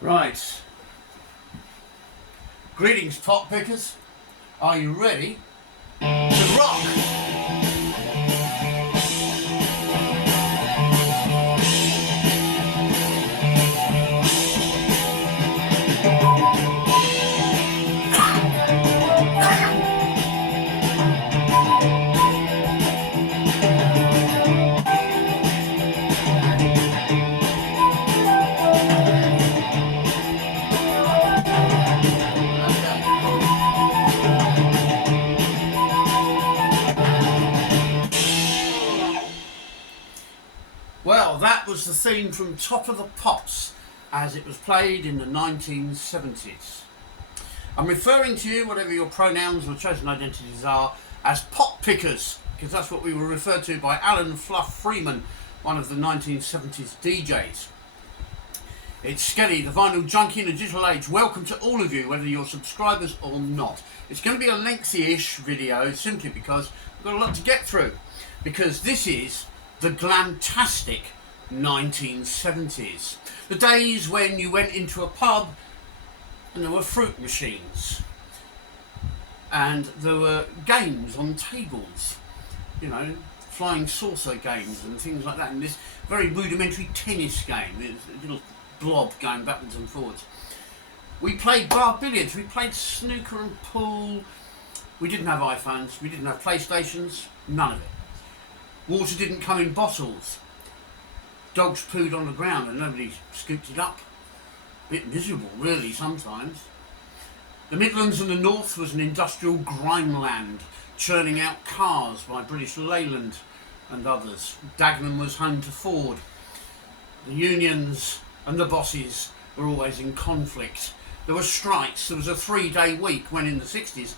Right. Greetings, pot pickers. Are you ready to rock? Well, that was the theme from Top of the Pops as it was played in the 1970s. I'm referring to you, whatever your pronouns or chosen identities are, as pot pickers, because that's what we were referred to by Alan Fluff Freeman, one of the 1970s DJs. It's Skelly, the vinyl junkie in the digital age. Welcome to all of you, whether you're subscribers or not. It's going to be a lengthy-ish video simply because we've got a lot to get through, because this is the GLAMTASTIC 1970s. The days when you went into a pub and there were fruit machines and there were games on tables, you know, flying saucer games and things like that, and this very rudimentary tennis game, a little blob going backwards and forwards. We played bar billiards, we played snooker and pool. We didn't have iPhones, we didn't have PlayStations, none of it. Water didn't come in bottles. Dogs pooed on the ground and nobody scooped it up. A bit miserable, really, sometimes. The Midlands and the North was an industrial grimeland, churning out cars by British Leyland and others. Dagenham was home to Ford. The unions and the bosses were always in conflict. There were strikes. There was a 3-day week when in the 60s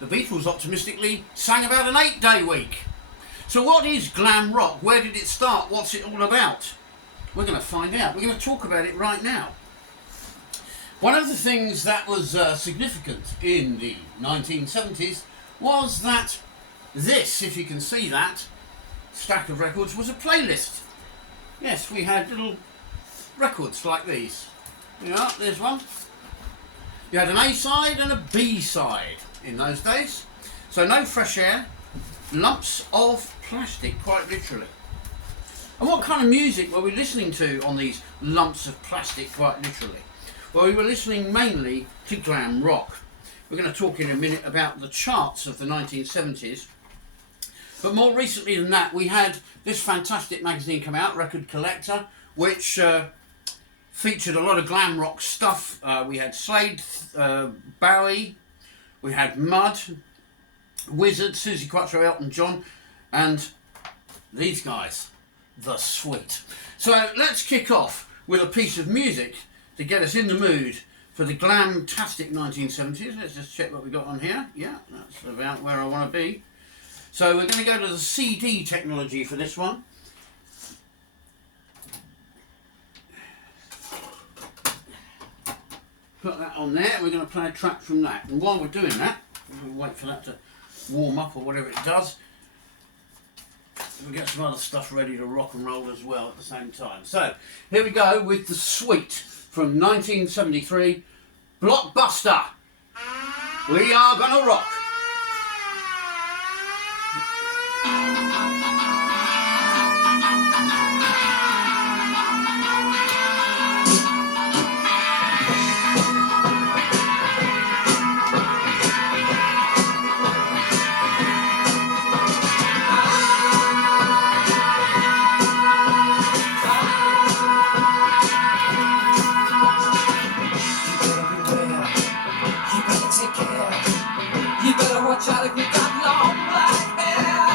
the Beatles optimistically sang about an 8-day week. So what is glam rock? Where did it start? What's it all about? We're going to find out. We're going to talk about it right now. One of the things that was significant in the 1970s was that this, if you can see that, stack of records was a playlist. Yes, we had little records like these. Yeah, there's one. You had an A side and a B side in those days. So no fresh air. Lumps of plastic, quite literally. And what kind of music were we listening to on these lumps of plastic, quite literally? Well, we were listening mainly to glam rock. We're going to talk in a minute about the charts of the 1970s. But more recently than that, we had this fantastic magazine come out, Record Collector, which featured a lot of glam rock stuff. We had Slade, Bowie, we had Mud, Wizzard, Suzi, Quatro, Elton John, and these guys, The Sweet. So let's kick off with a piece of music to get us in the mood for the GLAMTASTIC 1970s. Let's just check what we got on here. Yeah, that's about where I want to be. So we're going to go to the CD technology for this one. Put that on there. We're going to play a track from that. And while we're doing that, we'll wait for that to warm up or whatever it does. We'll get some other stuff ready to rock and roll as well at the same time. So here we go with The Sweet from 1973, Blockbuster. We are gonna rock. Watch out if you got long black hair.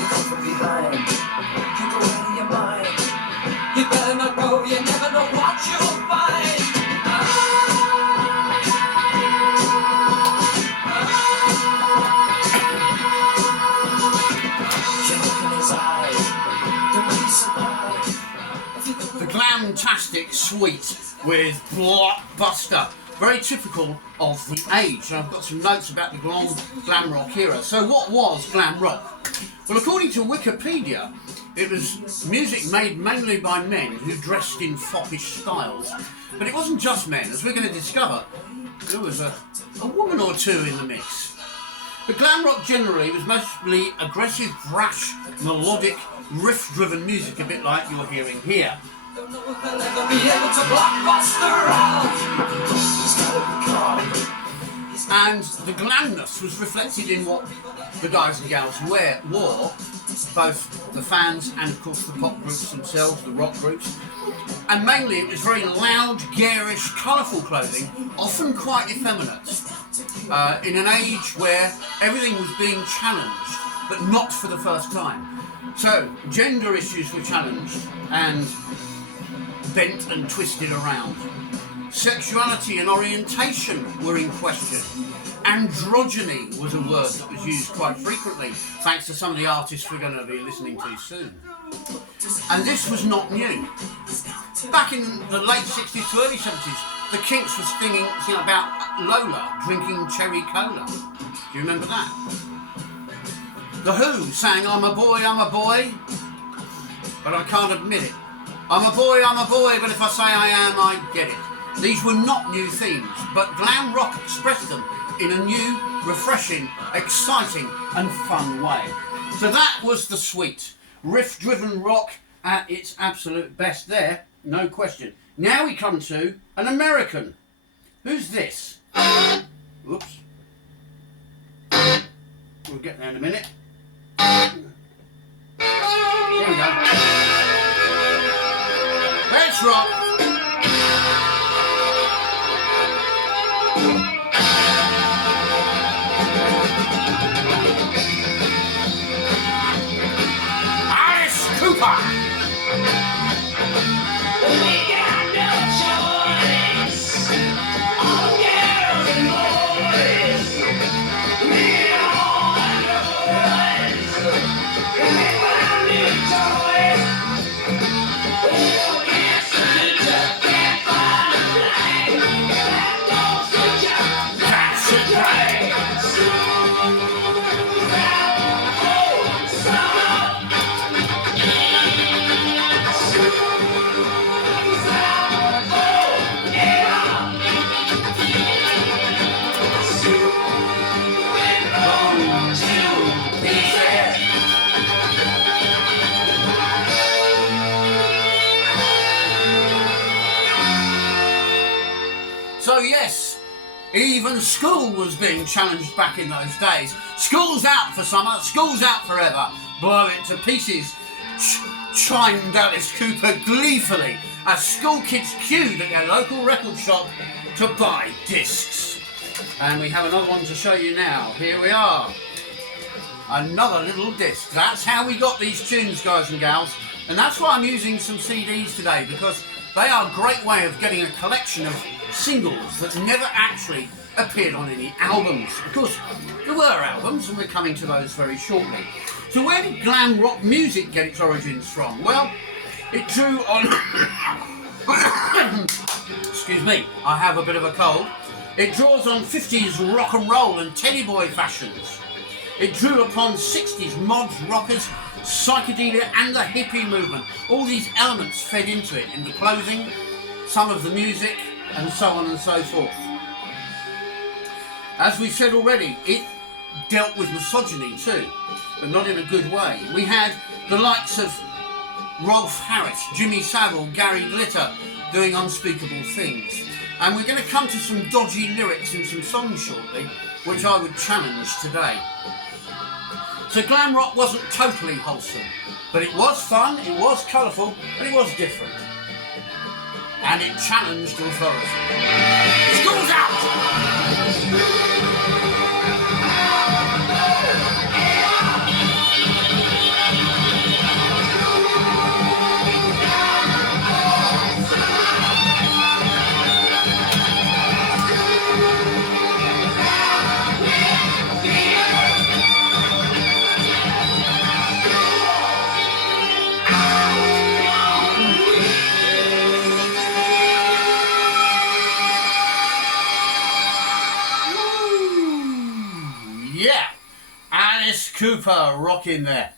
You come from behind, you go out of your mind. You better not go, you never know what you'll find. You look in his eyes, don't be surprised. The GLAMTASTIC Suite with Blockbuster. Very typical of the age. And I've got some notes about the glam rock era. So what was glam rock? Well, according to Wikipedia, It was music made mainly by men who dressed in foppish styles. But it wasn't just men, as we're going to discover. There was a woman or two in the mix. But glam rock generally was mostly aggressive, brash, melodic, riff-driven music, a bit like you're hearing here. And the glamness was reflected in what the guys and gals wore, both the fans and of course the pop groups themselves, the rock groups. And mainly it was very loud, garish, colourful clothing, often quite effeminate, in an age where everything was being challenged, but not for the first time. So gender issues were challenged and bent and twisted around. Sexuality and orientation were in question. Androgyny was a word that was used quite frequently, thanks to some of the artists we're going to be listening to soon. And this was not new. Back in the late 60s to early 70s, the Kinks were singing about Lola drinking cherry cola. Do you remember that? The Who sang I'm a boy, but I can't admit it. I'm a boy, but if I say I am, I get it. These were not new themes, but glam rock expressed them in a new, refreshing, exciting and fun way. So that was the sweet, riff-driven rock at its absolute best there, no question. Now we come to an American. Who's this? Whoops. We'll get there in a minute. Here we go. Let's rock. Alice Cooper. We got no choice. All girls and boys. We all noise. We found new toys. Oh, yes, the teacher can't find a play. That don't suit you. That's a play. So yes, even school was being challenged back in those days. School's out for summer, school's out forever. Blow it to pieces, chimed Alice Cooper gleefully as school kids queued at their local record shop to buy discs. And we have another one to show you now. Here we are. Another little disc. That's how we got these tunes, guys and gals. And that's why I'm using some CDs today, because they are a great way of getting a collection of singles that never actually appeared on any albums. Of course, there were albums, and we're coming to those very shortly. So where did glam rock music get its origins from? Well, it drew on... Excuse me, I have a bit of a cold. It draws on 50s rock and roll and teddy boy fashions. It drew upon 60s mods, rockers, psychedelia and the hippie movement. All these elements fed into it, in the clothing, some of the music, and so on and so forth. As we've said already, it dealt with misogyny too, but not in a good way. We had the likes of Rolf Harris, Jimmy Savile, Gary Glitter doing unspeakable things. And we're going to come to some dodgy lyrics in some songs shortly, which I would challenge today. So glam rock wasn't totally wholesome, but it was fun, it was colourful, and it was different. And it challenged authority. School's out! Cooper rocking there.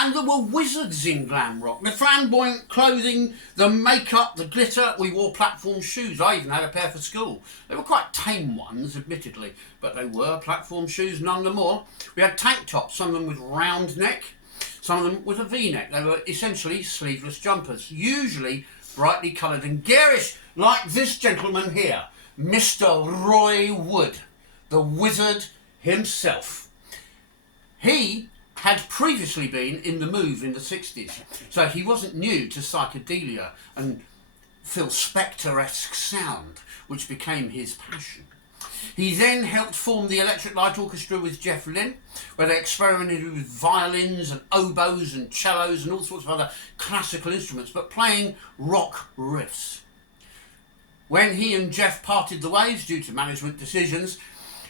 And there were wizards in glam rock. The flamboyant clothing, the makeup, the glitter. We wore platform shoes. I even had a pair for school. They were quite tame ones, admittedly, but they were platform shoes none the more. We had tank tops, some of them with round neck, some of them with a V-neck. They were essentially sleeveless jumpers, usually brightly coloured and garish, like this gentleman here, Mr. Roy Wood, the Wizzard himself. He had previously been in the move in the 60s, so he wasn't new to psychedelia and Phil Spector-esque sound, which became his passion. He then helped form the Electric Light Orchestra with Jeff Lynne, where they experimented with violins and oboes and cellos and all sorts of other classical instruments, but playing rock riffs. When he and Jeff parted the ways due to management decisions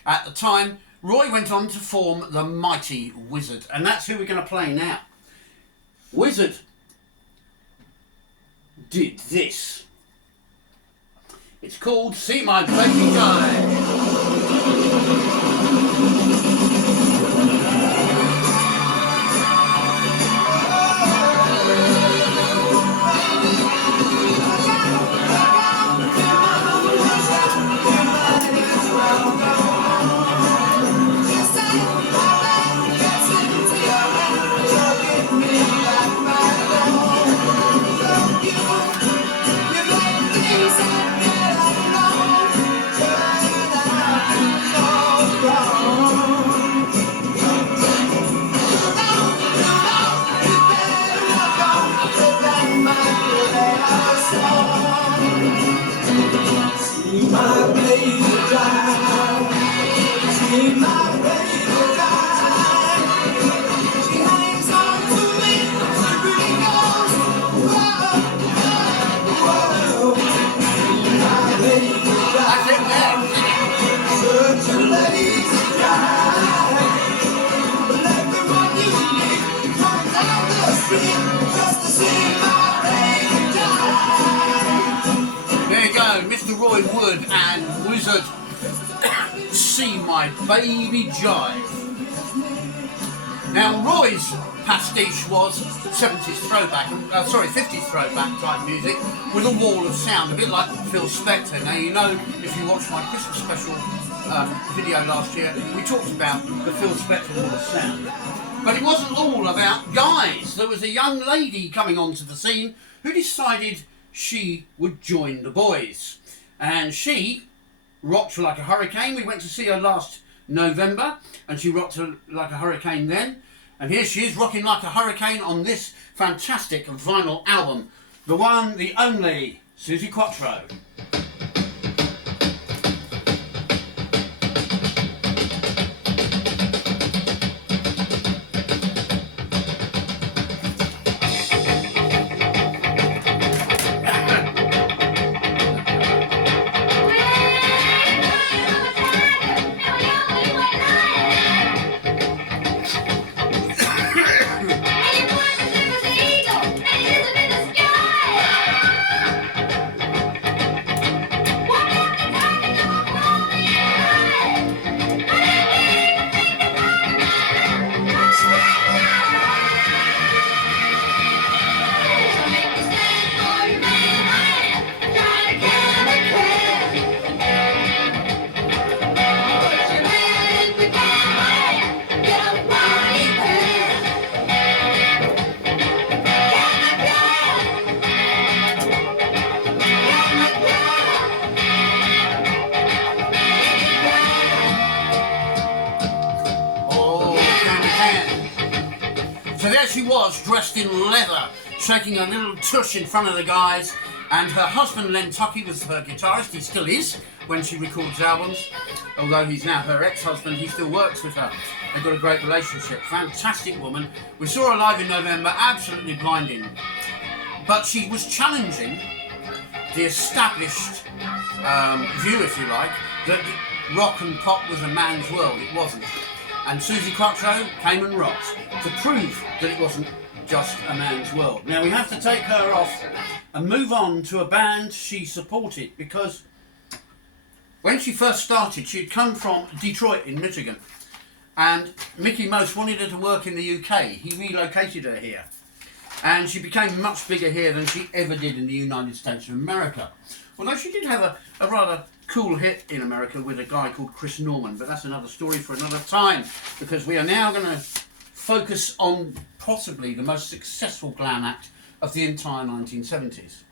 at the time, Roy went on to form the mighty Wizzard, and that's who we're going to play now. Wizzard did this. It's called See My Baby Die. Roy Wood and Wizzard, See My Baby Jive. Now Roy's pastiche was 50s throwback type music with a wall of sound, a bit like Phil Spector. Now you know, if you watched my Christmas special video last year, we talked about the Phil Spector wall of sound. But it wasn't all about guys. There was a young lady coming onto the scene who decided she would join the boys. And she rocked like a hurricane. We went to see her last November, and she rocked like a hurricane then. And here she is rocking like a hurricane on this fantastic vinyl album. The one, the only, Suzi Quatro. She was dressed in leather, shaking a little tush in front of the guys, and her husband Len Tucky was her guitarist. He still is when she records albums, although he's now her ex-husband. He still works with her. They've got a great relationship. Fantastic woman. We saw her live in November, absolutely blinding. But she was challenging the established view, if you like, that rock and pop was a man's world. It wasn't. And Suzi Quatro came and rocked to prove that it wasn't just a man's world. Now we have to take her off and move on to a band she supported, because when she first started, she'd come from Detroit in Michigan, and Mickey Most wanted her to work in the UK. He relocated her here, and she became much bigger here than she ever did in the United States of America. Although she did have a rather cool hit in America with a guy called Chris Norman, but that's another story for another time, because we are now going to focus on possibly the most successful glam act of the entire 1970s.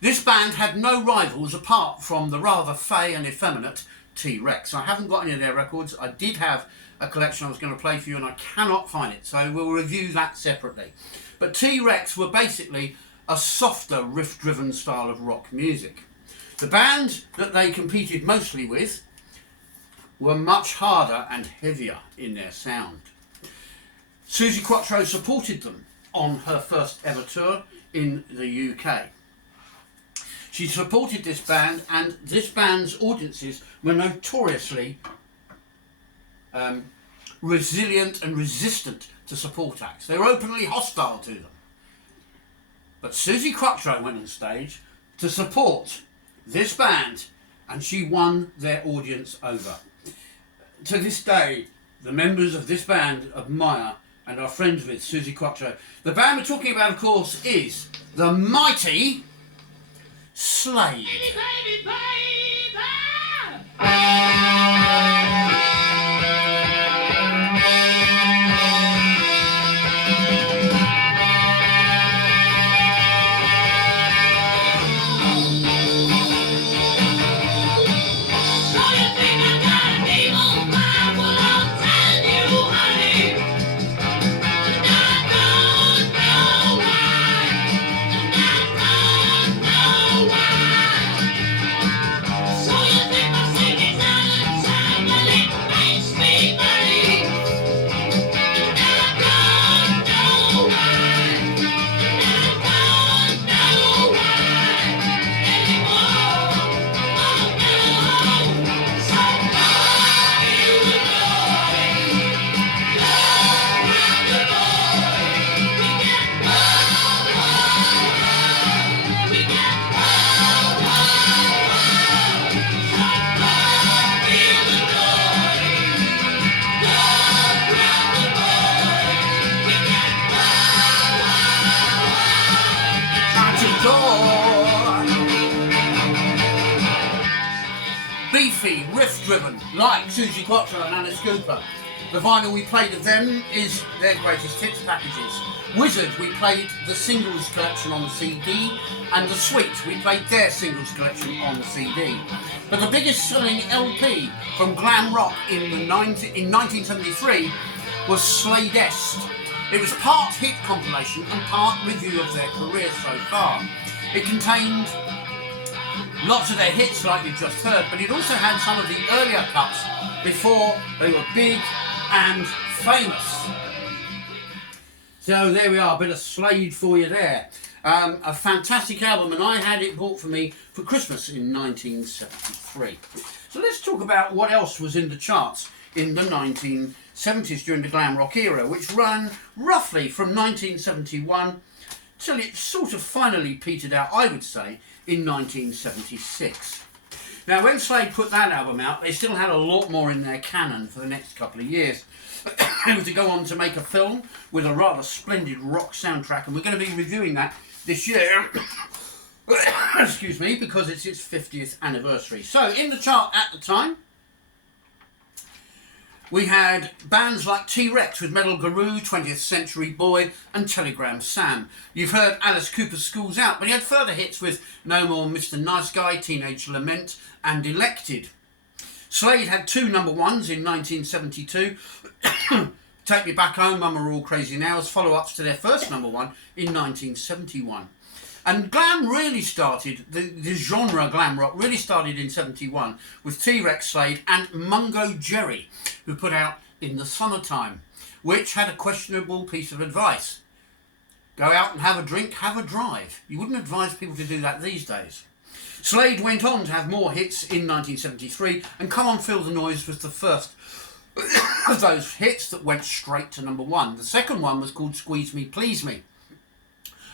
This band had no rivals apart from the rather fey and effeminate T-Rex. I haven't got any of their records. I did have a collection I was going to play for you and I cannot find it, so we'll review that separately. But T-Rex were basically a softer riff-driven style of rock music. The band that they competed mostly with were much harder and heavier in their sound. Suzi Quatro supported them on her first ever tour in the UK. She supported this band, and this band's audiences were notoriously resilient and resistant to support acts. They were openly hostile to them. But Suzi Quatro went on stage to support this band, and she won their audience over. To this day, the members of this band admire and are friends with Suzi Quatro. The band we're talking about, of course, is the mighty Slade. Baby, baby, Beefy, riff-driven, like Suzi Quatro and Alice Cooper. The vinyl we played of them is their greatest hits packages. Wizzard, we played the singles collection on the CD, and The Sweet, we played their singles collection on the CD. But the biggest selling LP from glam rock in 1973 was Slade. It was part hit compilation and part review of their career so far. It contained lots of their hits like you've just heard, but it also had some of the earlier cuts before they were big and famous. So there we are, a bit of Slade for you there. A fantastic album, and I had it bought for me for Christmas in 1973. So let's talk about what else was in the charts in the 1970s during the glam rock era, which ran roughly from 1971 till it sort of finally petered out, I would say, in 1976. Now, when Slade put that album out, they still had a lot more in their canon for the next couple of years. They were to go on to make a film with a rather splendid rock soundtrack, and we're going to be reviewing that this year. Excuse me, because it's its 50th anniversary. So, in the chart at the time, we had bands like T-Rex with Metal Guru, 20th Century Boy and Telegram Sam. You've heard Alice Cooper's School's Out, but he had further hits with No More Mr. Nice Guy, Teenage Lament and Elected. Slade had two number ones in 1972. Take Me Back Home, Mama All Crazy Now as follow-ups to their first number one in 1971. And glam really started, the genre glam rock really started in 71 with T-Rex, Slade and Mungo Jerry, who put out In the Summertime, which had a questionable piece of advice. Go out and have a drink, have a drive. You wouldn't advise people to do that these days. Slade went on to have more hits in 1973, and Come On Feel the Noise was the first of those hits that went straight to number one. The second one was called Squeeze Me, Please Me.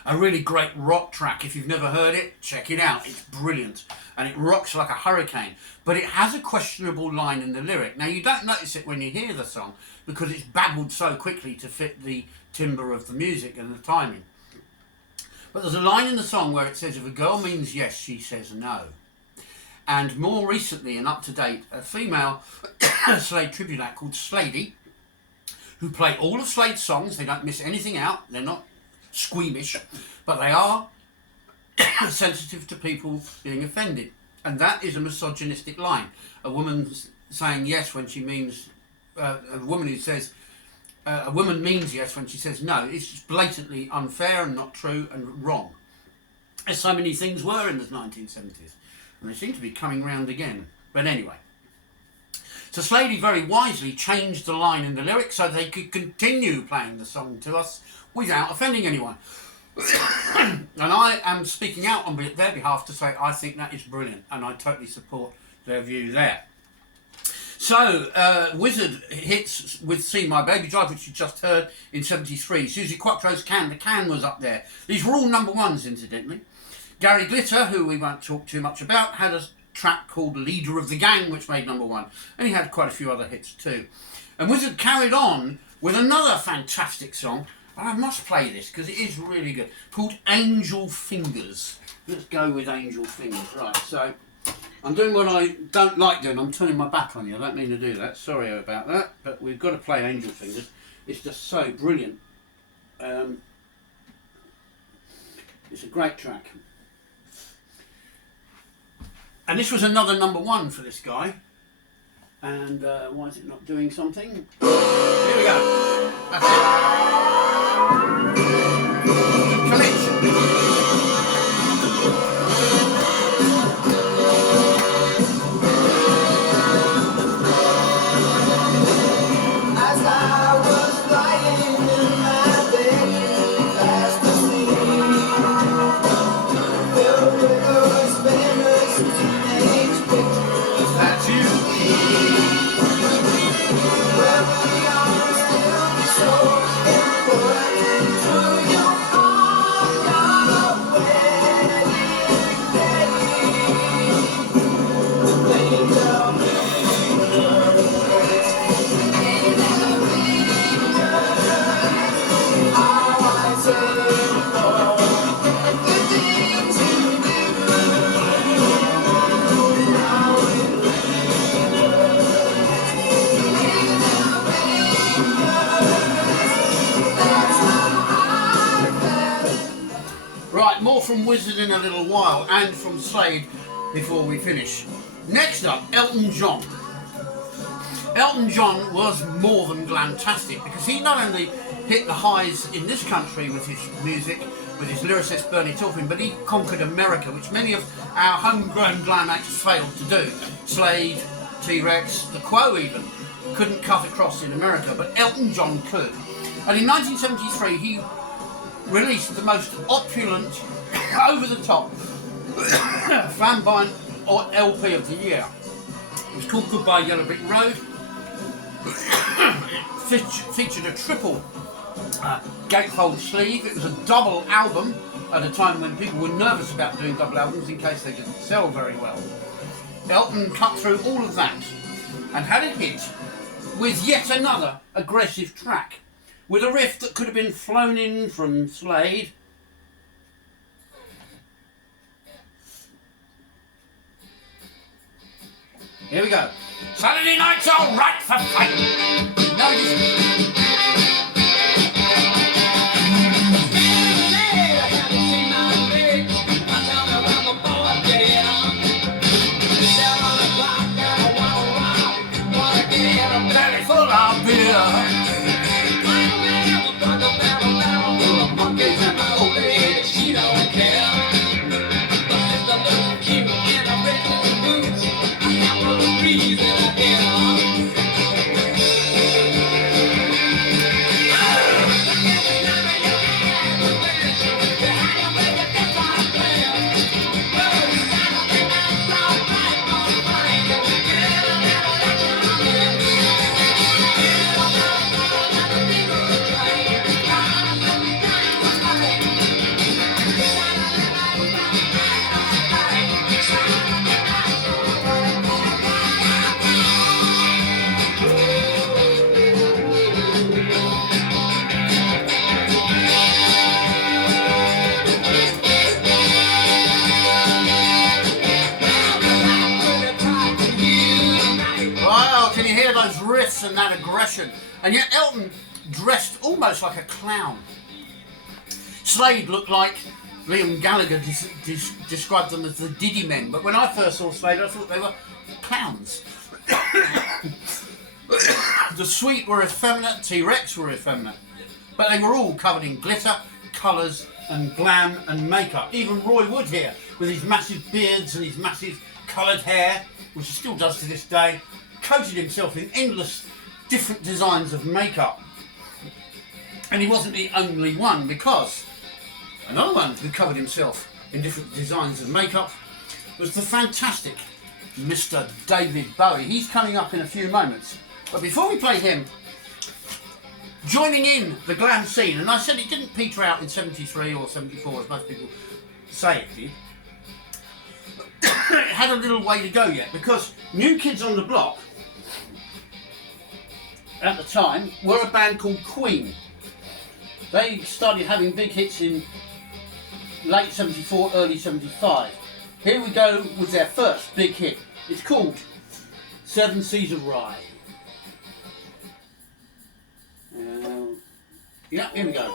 A really great rock track. If you've never heard it, check it out. It's brilliant. and it rocks like a hurricane. But it has a questionable line in the lyric. Now, you don't notice it when you hear the song because it's babbled so quickly to fit the timbre of the music and the timing. But there's a line in the song where it says, if a girl means yes, she says no. And more recently and up to date, a female Slade tribute act called Slade, who play all of Slade's songs. They don't miss anything out. They're not squeamish, but they are sensitive to people being offended. And that is a misogynistic line. A woman saying yes when she means, a woman who says, a woman means yes when she says no. It's just blatantly unfair and not true and wrong. As so many things were in the 1970s. And they seem to be coming round again. But anyway. So Slade very wisely changed the line in the lyrics so they could continue playing the song to us without offending anyone. And I am speaking out on their behalf to say I think that is brilliant and I totally support their view there. So, Wizzard hits with See My Baby Drive, which you just heard in 73. Suzi Quatro's Can, the Can was up there. These were all number ones, incidentally. Gary Glitter, who we won't talk too much about, had a track called Leader of the Gang, which made number one. And he had quite a few other hits too. And Wizzard carried on with another fantastic song, and I must play this because it is really good, called Angel Fingers. Let's go with Angel Fingers. Right, so I'm doing what I don't like doing. I'm turning my back on you. I don't mean to do that. Sorry about that. But we've got to play Angel Fingers. It's just so brilliant. It's a great track. And this was another number one for this guy. And why is it not doing something? Here we go. That's it. Collection. From Wizzard in a little while and from Slade before we finish. Next up, Elton John. Elton John was more than glamtastic because he not only hit the highs in this country with his music, with his lyricist Bernie Taupin, but he conquered America, which many of our homegrown glam acts failed to do. Slade, T-Rex, the Quo even couldn't cut across in America, but Elton John could. And in 1973 he released the most opulent, over-the-top flamboyant LP of the year. It was called Goodbye Yellow Brick Road. It featured a triple gatefold sleeve. It was a double album at a time when people were nervous about doing double albums in case they didn't sell very well. Elton cut through all of that and had a hit with yet another aggressive track with a riff that could have been flown in from Slade. Here we go. Saturday night's all right for fighting. No, it isn't. Belly full of beer. Monkeys and my old lady, she don't care. But it's the little cute and a red boots. I have no reason to care. those riffs and that aggression. And yet Elton dressed almost like a clown. Slade looked like Liam Gallagher described them as the Diddy Men, but when I first saw Slade I thought they were clowns. The Sweet were effeminate, T-Rex were effeminate, but they were all covered in glitter, colours and glam and makeup. Even Roy Wood here, with his massive beards and his massive coloured hair, which he still does to this day, coated himself in endless different designs of makeup. And he wasn't the only one, because another one who covered himself in different designs of makeup was the fantastic Mr. David Bowie. He's coming up in a few moments. But before we play him, joining in the glam scene, and I said it didn't peter out in 73 or 74 as most people say it did. It had a little way to go yet, because New Kids on the Block at the time were a band called Queen. They started having big hits in late 74, early 75. Here we go with their first big hit. It's called 7 Seas of Rye. Yeah, here we go.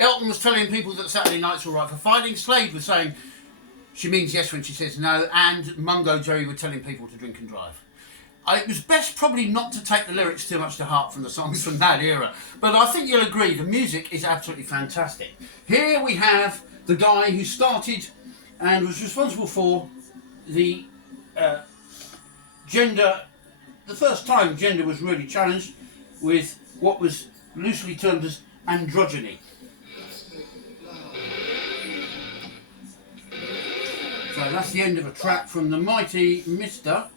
Elton was telling people that Saturday night's all right for fighting. Slade was saying she means yes when she says no, and Mungo Jerry were telling people to drink and drive. It was best probably not to take the lyrics too much to heart from the songs from that era, but I think you'll agree the music is absolutely fantastic. Here we have the guy who started and was responsible for the gender, the first time gender was really challenged, with what was loosely termed as androgyny. So that's the end of a track from the mighty Mr.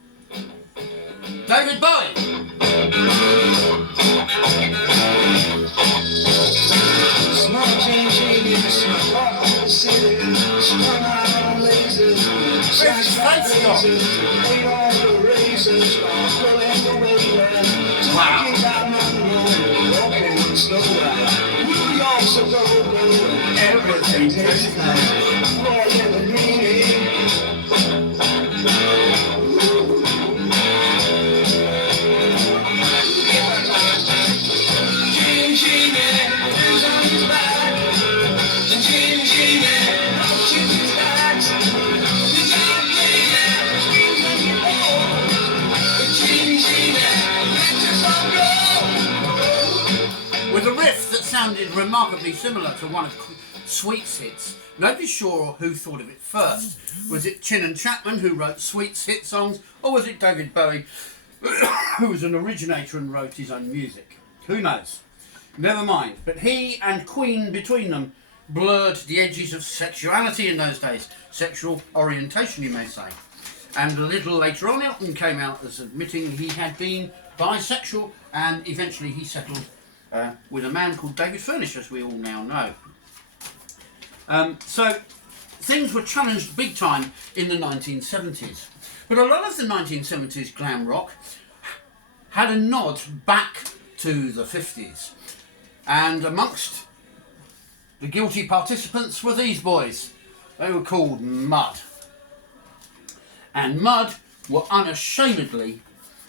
David Bowie. Small change in the city, strung out on lasers, scratch razors, ate all the razors, pulling the weight, talking about Monroe, walking slow ride, New York suburban, everything tastes nice, more than meaning. With a riff that sounded remarkably similar to one of Sweet's hits. Nobody's sure who thought of it first. Was it Chin and Chapman who wrote Sweet's hit songs, or was it David Bowie who was an originator and wrote his own music? Who knows? Never mind. But he and Queen between them blurred the edges of sexuality in those days. Sexual orientation, you may say. And a little later on, Elton came out as admitting he had been bisexual, and eventually he settled with a man called David Furnish, as we all now know. So things were challenged big time in the 1970s. But a lot of the 1970s glam rock had a nod back to the 50s. And amongst the guilty participants were these boys. They were called Mud. And Mud were unashamedly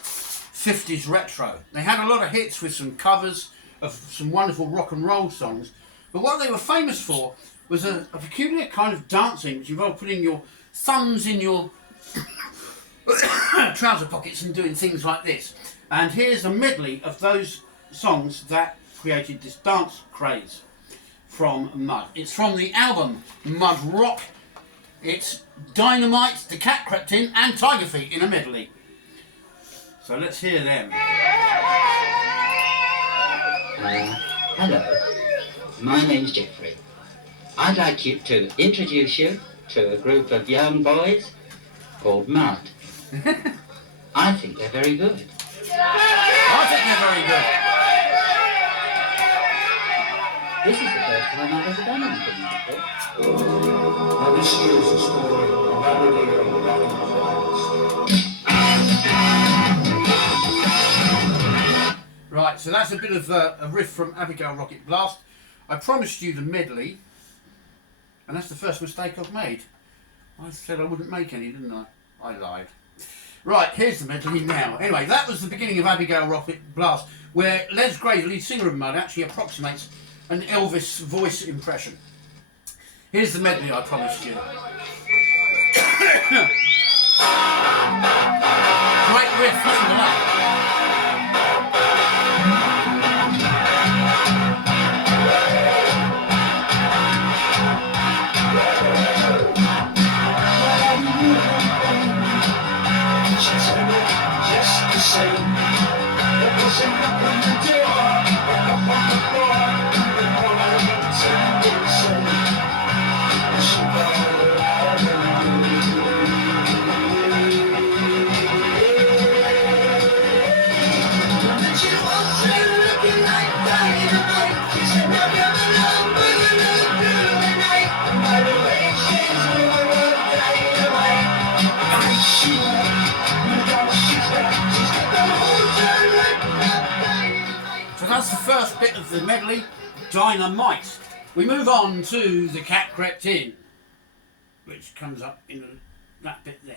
50s retro. They had a lot of hits with some covers of some wonderful rock and roll songs. But what they were famous for was a peculiar kind of dancing which involved putting your thumbs in your trouser pockets and doing things like this. And here's a medley of those songs that created this dance craze from Mud. It's from the album Mud Rock. It's Dynamite, The Cat Crept In and Tiger Feet in a medley. So let's hear them. Hello, my name's Jeffrey. I'd like to introduce you to a group of young boys called Mud. I think they're very good. I think they're very good. This is the first time I've ever done anything like this. Now this here is the story of Abigail Rock. Right, so that's a bit of a riff from Abigail Rocket Blast. I promised you the medley, and that's the first mistake I've made. I said I wouldn't make any, didn't I? I lied. Right, here's the medley now. Anyway, that was the beginning of Abigail Rocket Blast, where Les Gray, the lead singer of Mud, actually approximates an Elvis voice impression. Here's the medley I promised you. Great riff, listen to that. So that's the first bit of the medley, Dynamite. We move on to The Cat Crept In, which comes up in that bit there.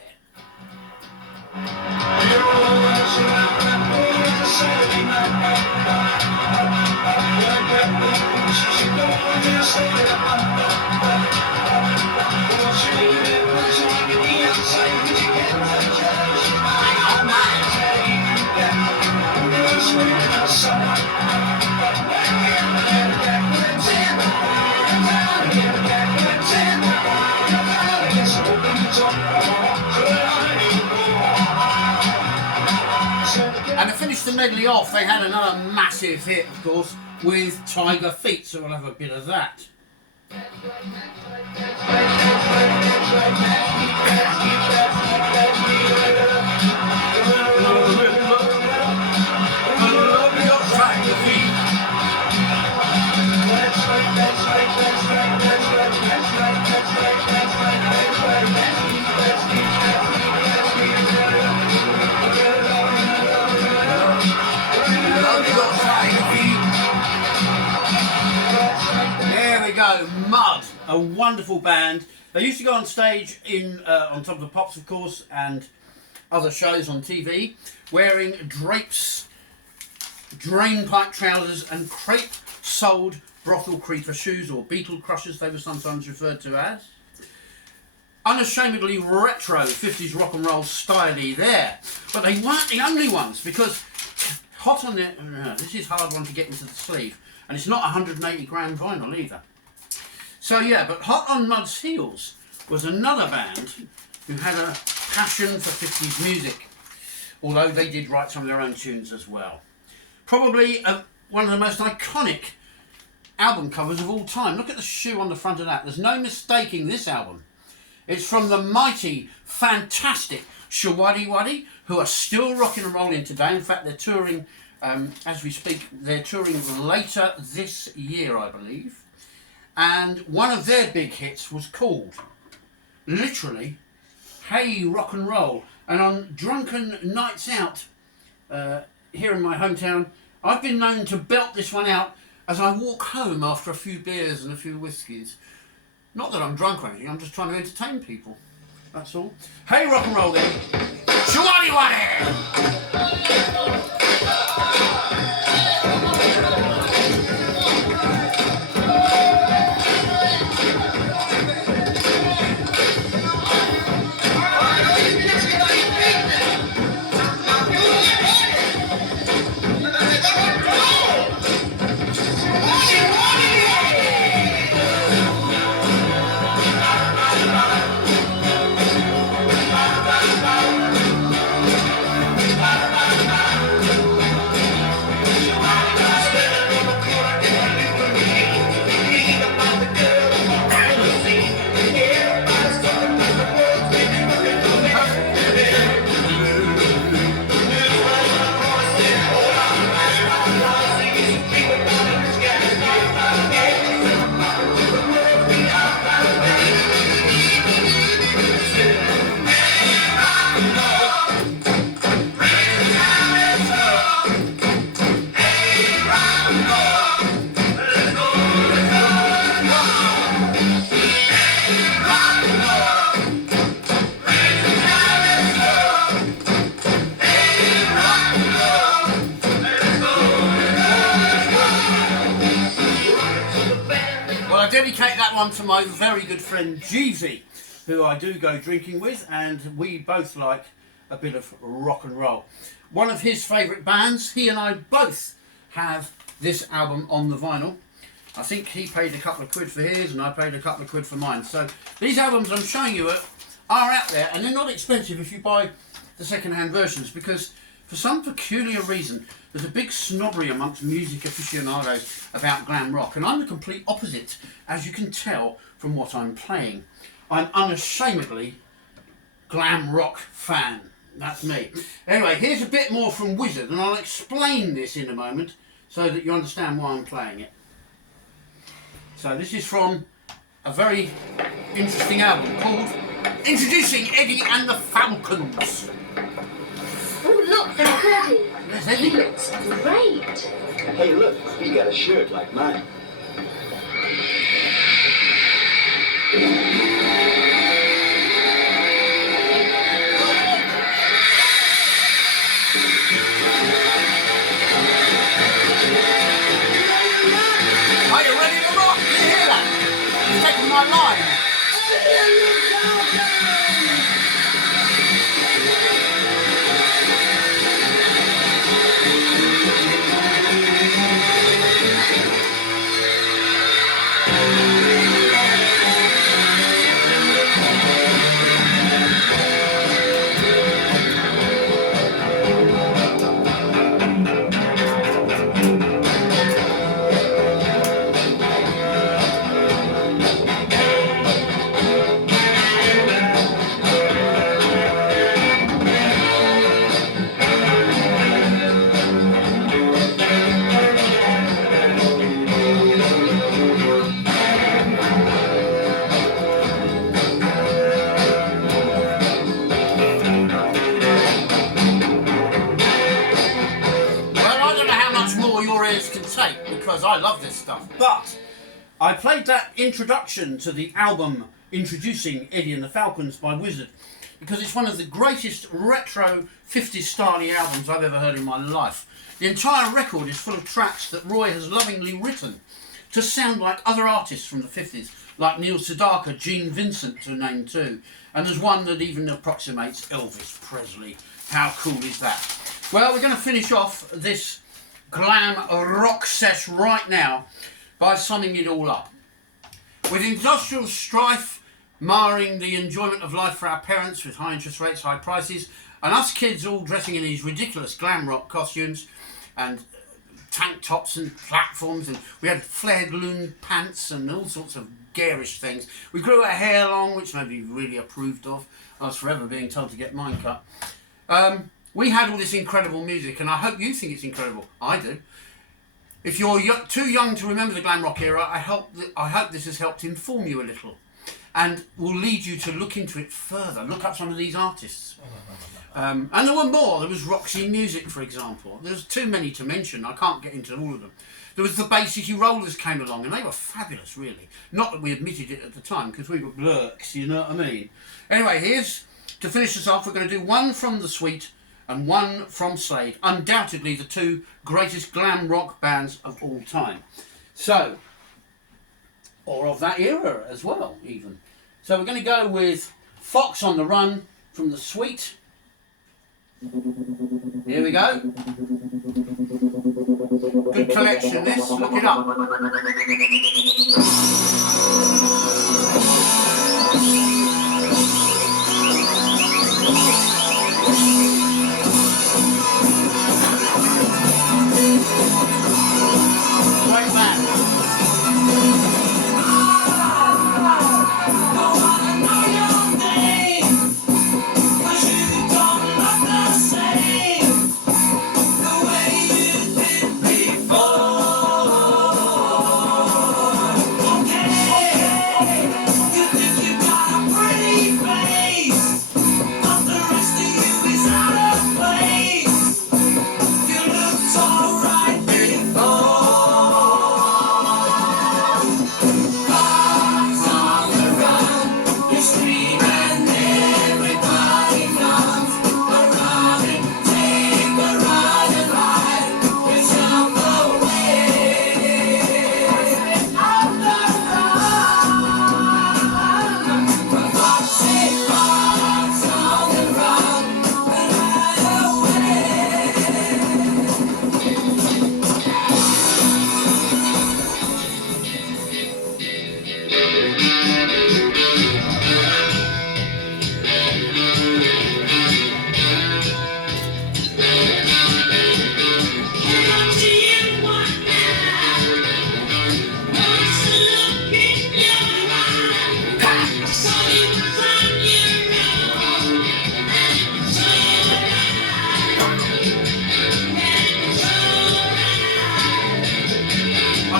And to finish the medley off, they had another massive hit, of course, with Tiger Feet, so we'll have a bit of that. There we go, Mud, a wonderful band. They used to go on stage on Top of the Pops, of course, and other shows on TV, wearing drapes, drain-pipe trousers and crepe-soled brothel creeper shoes, or beetle crushers they were sometimes referred to as. Unashamedly retro 50s rock and roll style-y there. But they weren't the only ones, because Hot on the... this is a hard one to get into the sleeve, and it's not 180 gram vinyl either. So yeah, but Hot on Mud's heels was another band who had a passion for 50s music, although they did write some of their own tunes as well. Probably one of the most iconic album covers of all time. Look at the shoe on the front of that. There's no mistaking this album. It's from the mighty, fantastic Shawaddy Waddy, who are still rocking and rolling today. In fact, they're touring, as we speak, they're touring later this year, I believe. And one of their big hits was called, literally, Hey Rock and Roll. And on drunken nights out here in my hometown, I've been known to belt this one out as I walk home after a few beers and a few whiskies. Not that I'm drunk or anything, I'm just trying to entertain people. That's all. Hey, rock and roll then. Shawani Wani! Dedicate that one to my very good friend Jeezy, who I do go drinking with, and we both like a bit of rock and roll. One of his favourite bands, he and I both have this album on the vinyl. I think he paid a couple of quid for his and I paid a couple of quid for mine. So these albums I'm showing you are out there, and they're not expensive if you buy the second-hand versions, because for some peculiar reason there's a big snobbery amongst music aficionados about glam rock, and I'm the complete opposite, as you can tell from what I'm playing. I'm unashamedly glam rock fan. That's me. Anyway, here's a bit more from Wizzard, and I'll explain this in a moment so that you understand why I'm playing it. So this is from a very interesting album called Introducing Eddie and the Falcons. Oh look, there's Eddie. There's Eddie. He looks great. Hey, look, he got a shirt like mine. Are you ready to rock? Did you hear that? He's taking my line. Because I love this stuff, but I played that introduction to the album Introducing Eddie and the Falcons by Wizzard because it's one of the greatest retro 50s style albums I've ever heard in my life. The entire record is full of tracks that Roy has lovingly written to sound like other artists from the 50s, like Neil Sedaka, Gene Vincent to name two, and there's one that even approximates Elvis Presley. How cool is that? Well, we're going to finish off this glam rock sesh right now by summing it all up. With industrial strife marring the enjoyment of life for our parents with high interest rates, high prices, and us kids all dressing in these ridiculous glam rock costumes and tank tops and platforms, and we had flared loon pants and all sorts of garish things. We grew our hair long, which nobody really approved of. I was forever being told to get mine cut. We had all this incredible music, and I hope you think it's incredible. I do. If you're too young to remember the glam rock era, I hope this has helped inform you a little. and will lead you to look into it further. Look up some of these artists. And there were more. There was Roxy Music, for example. There's too many to mention. I can't get into all of them. There was the Bay City Rollers came along, and they were fabulous, really. Not that we admitted it at the time, because we were blurks, you know what I mean? Anyway, here's, to finish us off, we're going to do one from The Sweet and one from Slade. Undoubtedly the two greatest glam rock bands of all time. So, or of that era as well, even. So we're going to go with Fox on the Run from The Sweet. Here we go. Good collection this, look it up. Great band.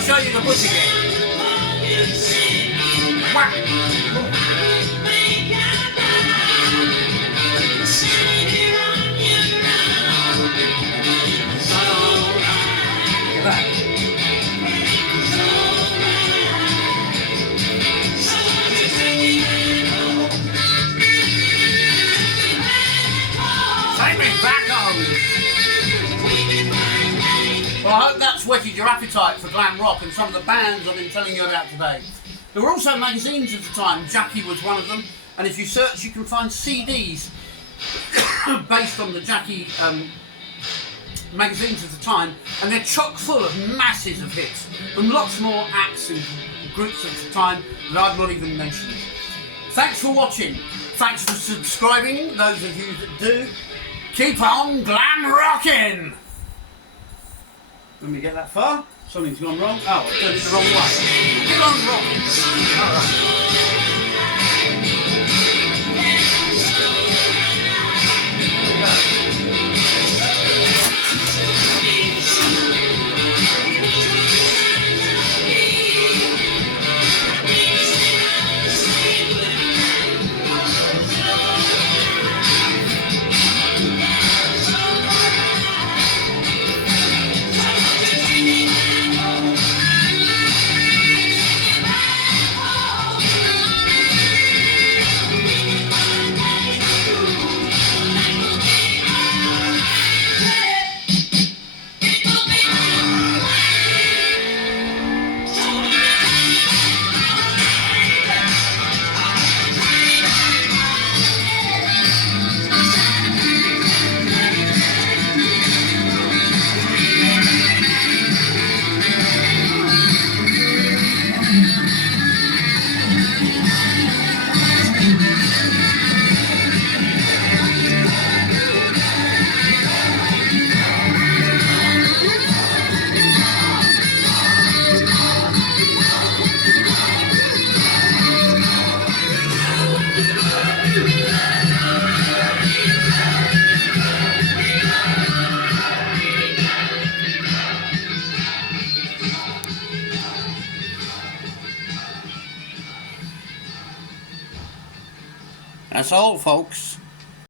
Show you the bush again. Whack. Take me back home. Well, I hope that's whetted your appetite for glam rock and some of the bands I've been telling you about today. There were also magazines at the time. Jackie was one of them, and if you search you can find CDs based on the Jackie magazines of the time, and they're chock full of masses of hits from lots more acts and groups at the time that I've not even mentioned. Thanks for watching. Thanks for subscribing, those of you that do. Keep on glam rocking! Let me get that far. Something's gone wrong. Oh, I turned it the wrong way. Keep on rocking. All right. Here we go. That's all, folks.